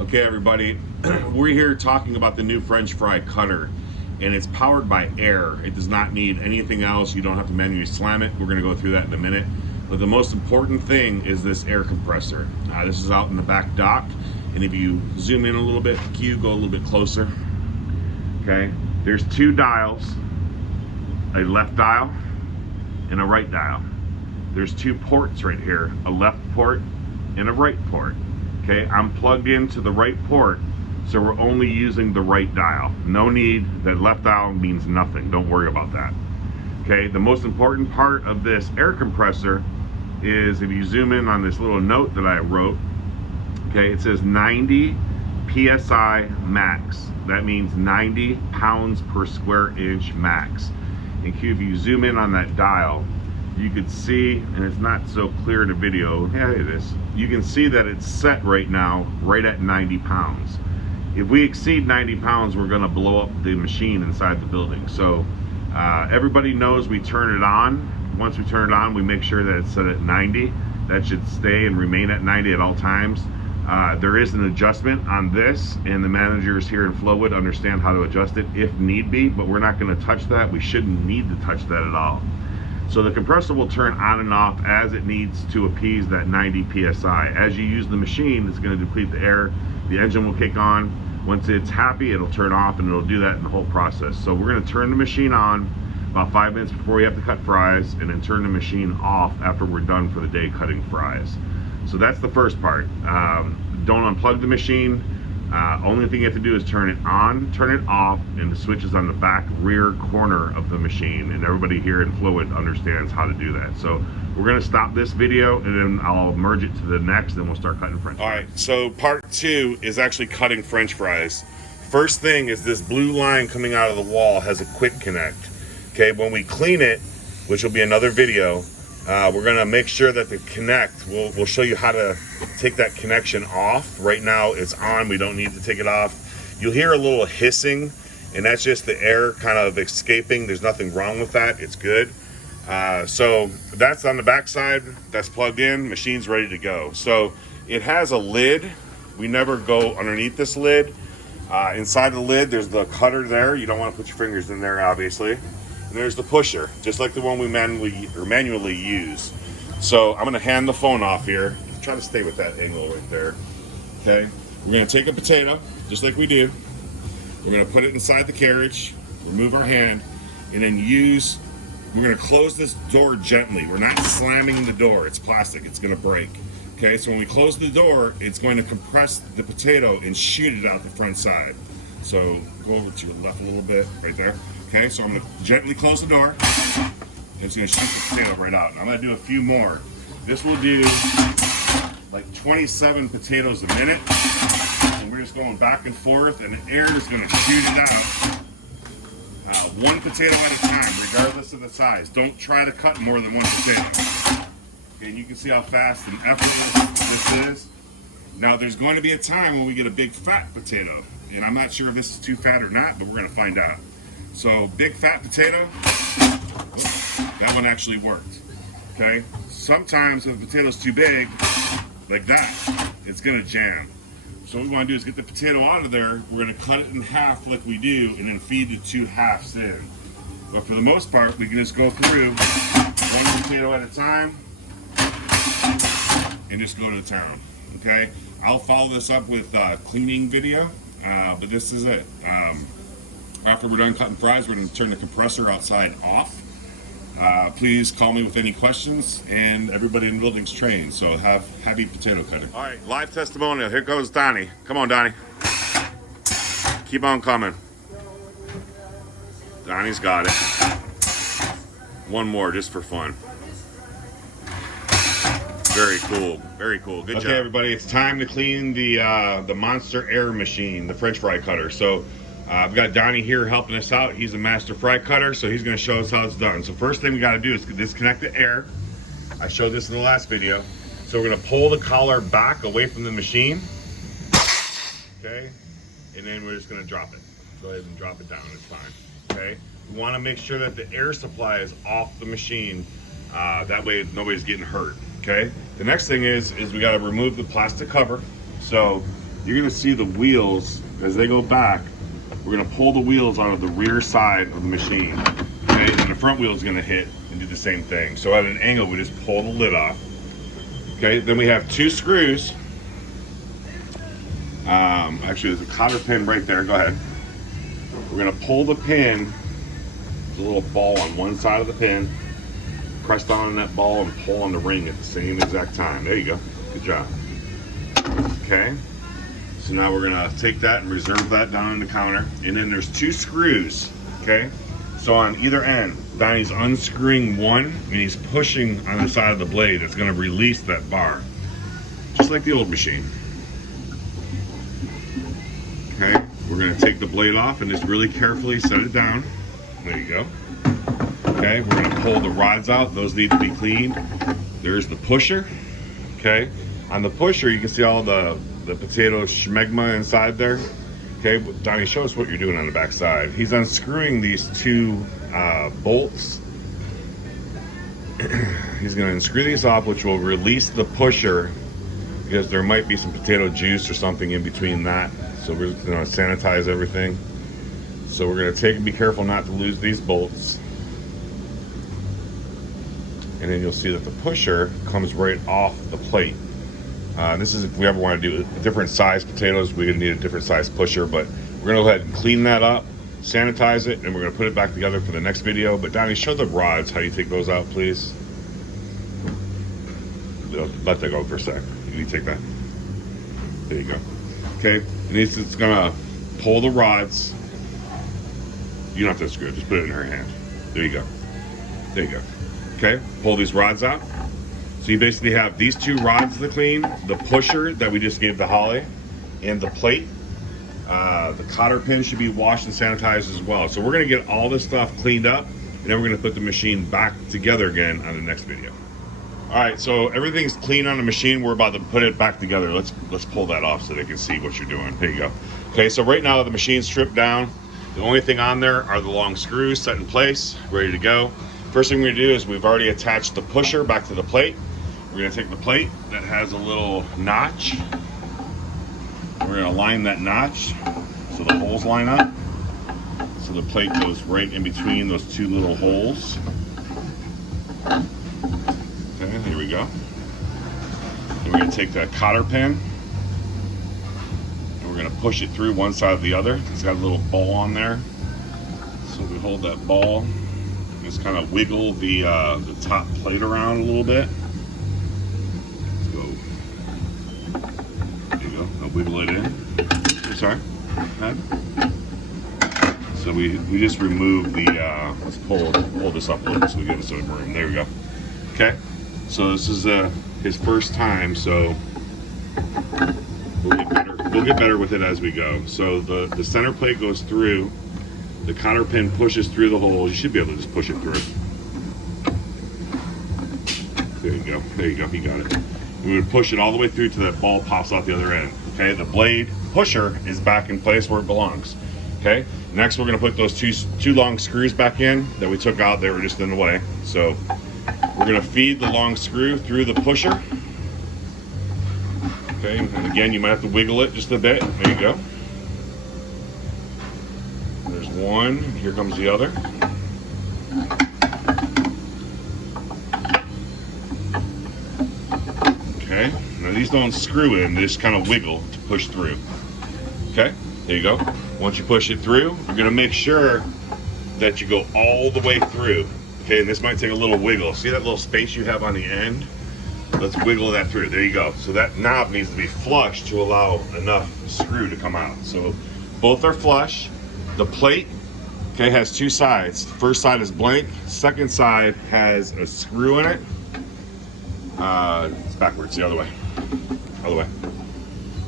Okay, everybody, we're here talking about the new French fry cutter, and it's powered by air. It does not need anything else. You don't have to manually slam it. We're going to go through that in a minute. But the most important thing is this air compressor. This is out in the back dock, and if you zoom in a little bit, Q, go a little bit closer. Okay, there's two dials, a left dial and a right dial. There's two ports right here, a left port and a right port. Okay, I'm plugged into the right port, so we're only using the right dial. No need, that left dial means nothing. Don't worry about that. Okay, the most important part of this air compressor is if you zoom in on this little note that I wrote, okay, it says 90 PSI max. That means 90 pounds per square inch max. And Q, if you zoom in on that dial, you could see, and it's not so clear in the video, yeah, it is. You can see that it's set right now, right at 90 pounds. If we exceed 90 pounds, we're gonna blow up the machine inside the building. So everybody knows we turn it on. Once we turn it on, we make sure that it's set at 90. That should stay and remain at 90 at all times. There is an adjustment on this, and the managers here in Flowwood understand how to adjust it if need be, but we're not gonna touch that. We shouldn't need to touch that at all. So the compressor will turn on and off as it needs to appease that 90 PSI. As you use the machine, it's going to deplete the air. The engine will kick on. Once it's happy, it'll turn off, and it'll do that in the whole process. So we're going to turn the machine on about 5 minutes before we have to cut fries, and then turn the machine off after we're done for the day cutting fries. So that's the first part. Don't unplug the machine. Only thing you have to do is turn it on, turn it off, and the switch is on the back rear corner of the machine, and everybody here in Flowwood understands how to do that. So we're going to stop this video, and then I'll merge it to the next, and we'll start cutting french fries. All right, so part two is actually cutting french fries. First thing is this blue line coming out of the wall has a quick connect. Okay, when we clean it, which will be another video, we're gonna make sure that the connect, we'll show you how to take that connection off. Right now it's on, we don't need to take it off. You'll hear a little hissing, and that's just the air kind of escaping. There's nothing wrong with that, it's good. So that's on the back side, that's plugged in, machine's ready to go. So it has a lid. We never go underneath this lid. Inside the lid, there's the cutter there. You don't want to put your fingers in there, obviously. And there's the pusher, just like the one we manually use. So I'm gonna hand the phone off here. Try to stay with that angle right there. Okay, we're gonna take a potato, just like we do. We're gonna put it inside the carriage, remove our hand, and then we're gonna close this door gently. We're not slamming the door, it's plastic, it's gonna break. Okay, so when we close the door, it's going to compress the potato and shoot it out the front side. So go over to your left a little bit, right there. Okay, so I'm gonna gently close the door. It's gonna shoot the potato right out. I'm gonna do a few more. This will do like 27 potatoes a minute. And we're just going back and forth, and the air is gonna shoot it out. One potato at a time, regardless of the size. Don't try to cut more than one potato. Okay, and you can see how fast and effortless this is. Now there's going to be a time when we get a big fat potato, and I'm not sure if this is too fat or not, but we're gonna find out. So big fat potato, that one actually worked. Okay, sometimes if the potato's too big, like that, it's gonna jam. So what we want to do is get the potato out of there. We're gonna cut it in half like we do, and then feed the two halves in. But for the most part, we can just go through one potato at a time and just go to town. Okay, I'll follow this up with a cleaning video, but this is it. After we're done cutting fries, we're going to turn the compressor outside off. Please call me with any questions, and everybody in the building's trained, so have happy potato cutting. All right, live testimonial. Here goes Donnie. Come on, Donnie. Keep on coming. Donnie's got it. One more, just for fun. Very cool, very cool. Good job. Okay, everybody, it's time to clean the Monster Air machine, the French fry cutter. So I've got Donnie here helping us out. He's a master fry cutter, so he's going to show us how it's done. So first thing we got to do is disconnect the air. I showed this in the last video. So we're going to pull the collar back away from the machine. Okay, and then we're just going to drop it. Go ahead and drop it down. It's fine. Okay, we want to make sure that the air supply is off the machine. That way nobody's getting hurt. Okay, the next thing is we got to remove the plastic cover. So you're gonna see the wheels as they go back. We're gonna pull the wheels out of the rear side of the machine. Okay, and the front wheel is gonna hit and do the same thing. So at an angle, we just pull the lid off. Okay, then we have 2 screws. Actually, there's a cotter pin right there. Go ahead. We're gonna pull the pin, the little ball on one side of the pin, press down on that ball and pull on the ring at the same exact time. There you go. Good job. Okay. So now we're gonna take that and reserve that down in the counter. And then there's 2 screws. Okay. So on either end, Donnie's unscrewing one and he's pushing on the side of the blade that's gonna release that bar. Just like the old machine. Okay, we're gonna take the blade off and just really carefully set it down. There you go. Okay, we're gonna pull the rods out. Those need to be cleaned. There's the pusher. Okay, on the pusher, you can see all the potato schmegma inside there. Okay, Donnie, show us what you're doing on the back side. He's unscrewing these 2 bolts. He's gonna unscrew these off, which will release the pusher because there might be some potato juice or something in between that. So we're just gonna sanitize everything. So we're gonna take and be careful not to lose these bolts. And then you'll see that the pusher comes right off the plate. This is if we ever want to do different size potatoes, we're gonna need a different size pusher, but we're gonna go ahead and clean that up, sanitize it, and we're gonna put it back together for the next video. But Donnie, show the rods how you take those out, please. Let that go for a sec. You take that. There you go. Okay, and it's gonna pull the rods. You don't have to screw it, just put it in her hand. There you go. There you go. Okay, pull these rods out. So you basically have these 2 rods to clean, the pusher that we just gave to Holly, and the plate. The cotter pin should be washed and sanitized as well. So we're gonna get all this stuff cleaned up, and then we're gonna put the machine back together again on the next video. All right, so everything's clean on the machine. We're about to put it back together. Let's pull that off so they can see what you're doing. There you go. Okay, so right now the machine's stripped down. The only thing on there are the long screws set in place, ready to go. First thing we're gonna do is we've already attached the pusher back to the plate. We're gonna take the plate that has a little notch. We're gonna line that notch so the holes line up. So the plate goes right in between those 2 little holes. Okay, here we go. And we're gonna take that cotter pin and we're gonna push it through one side or the other. It's got a little ball on there. So we hold that ball, just kind of wiggle the top plate around a little bit. Let's go. There you go. I'll wiggle it in. I'm sorry. So we just remove the. Let's pull this up a little so we get some room. There we go. Okay. So this is his first time, so we'll get better with it as we go. So the center plate goes through, the cotter pin pushes through the hole. You should be able to just push it through. There you go. There you go. You got it. We would push it all the way through to that ball pops out the other end. Okay, the blade pusher is back in place where it belongs. Okay, next we're going to put those two long screws back in that we took out. They were just in the way. So we're going to feed the long screw through the pusher. Okay, and again, you might have to wiggle it just a bit. There you go. There's one. Here comes the other. Okay, now these don't screw in, they just kind of wiggle to push through. Okay, there you go. Once you push it through, you're going to make sure that you go all the way through. Okay, and this might take a little wiggle. See that little space you have on the end? Let's wiggle that through. There you go. So that knob needs to be flush to allow enough screw to come out. So both are flush. The plate, okay, has two sides. The first side is blank. Second side has a screw in it. It's backwards, the other way. Other way.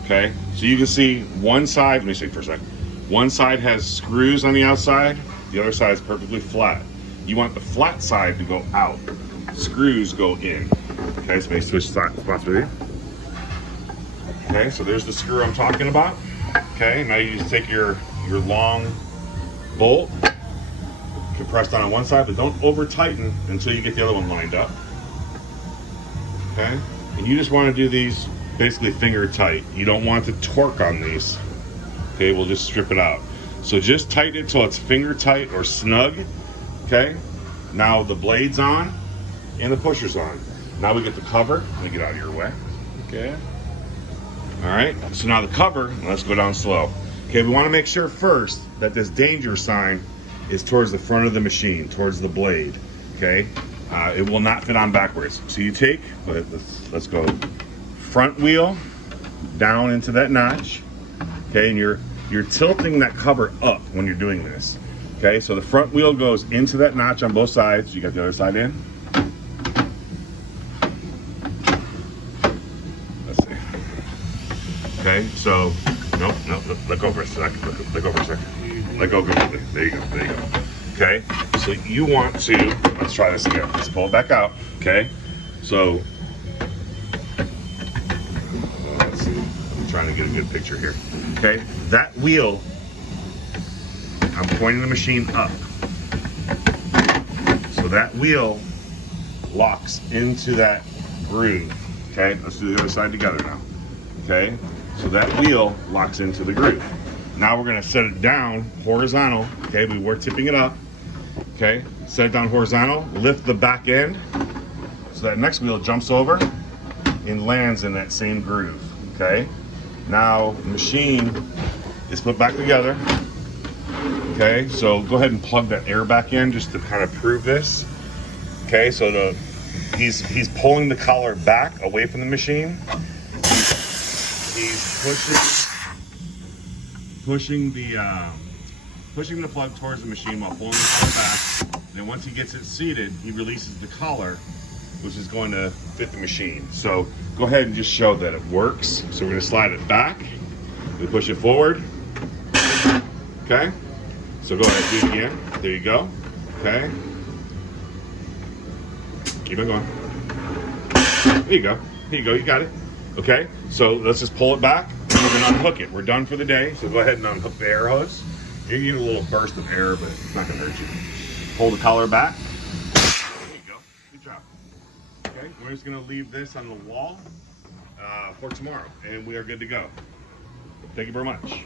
Okay, so you can see one side, let me see for a second. One side has screws on the outside. The other side is perfectly flat. You want the flat side to go out. Screws go in. Okay, so let me switch spots with you. Okay, so there's the screw I'm talking about. Okay, now you just take your long bolt, compress down on one side, but don't over tighten until you get the other one lined up. Okay, and you just want to do these basically finger tight. You don't want the torque on these. Okay, we'll just strip it out. So just tighten it till it's finger tight or snug. Okay, now the blade's on and the pusher's on. Now we get the cover. Let me get out of your way. Okay. All right, so now the cover, let's go down slow. Okay, we want to make sure first that this danger sign is towards the front of the machine, towards the blade. Okay, it will not fit on backwards. So you take, let's go front wheel down into that notch. Okay, and you're tilting that cover up when you're doing this. Okay, so the front wheel goes into that notch on both sides. You got the other side in. Let's see. Okay, so nope, let go for a second. Let go for a second. Let go completely. There you go. There you go. Okay, so you want to, let's try this again. Let's pull it back out. Okay, so let's see. I'm trying to get a good picture here. Okay, that wheel, I'm pointing the machine up. So that wheel locks into that groove. Okay, let's do the other side together now. Okay, so that wheel locks into the groove. Now we're gonna set it down horizontal. Okay, we're tipping it up. Okay, set it down horizontal, lift the back end, so that next wheel jumps over and lands in that same groove. Okay, now the machine is put back together. Okay, so go ahead and plug that air back in just to kind of prove this. Okay, so he's pulling the collar back away from the machine. He's pushing the plug towards the machine while pulling the collar back. And then once he gets it seated, he releases the collar, which is going to fit the machine. So go ahead and just show that it works. So we're going to slide it back. We push it forward. Okay. So go ahead, do it again. There you go. Okay. Keep it going. There you go. Here you go. You got it. Okay. So let's just pull it back and we're going to unhook it. We're done for the day. So go ahead and unhook the air hose. You get a little burst of air, but it's not going to hurt you. Pull the collar back. There you go. Good job. Okay. We're just going to leave this on the wall for tomorrow, and we are good to go. Thank you very much.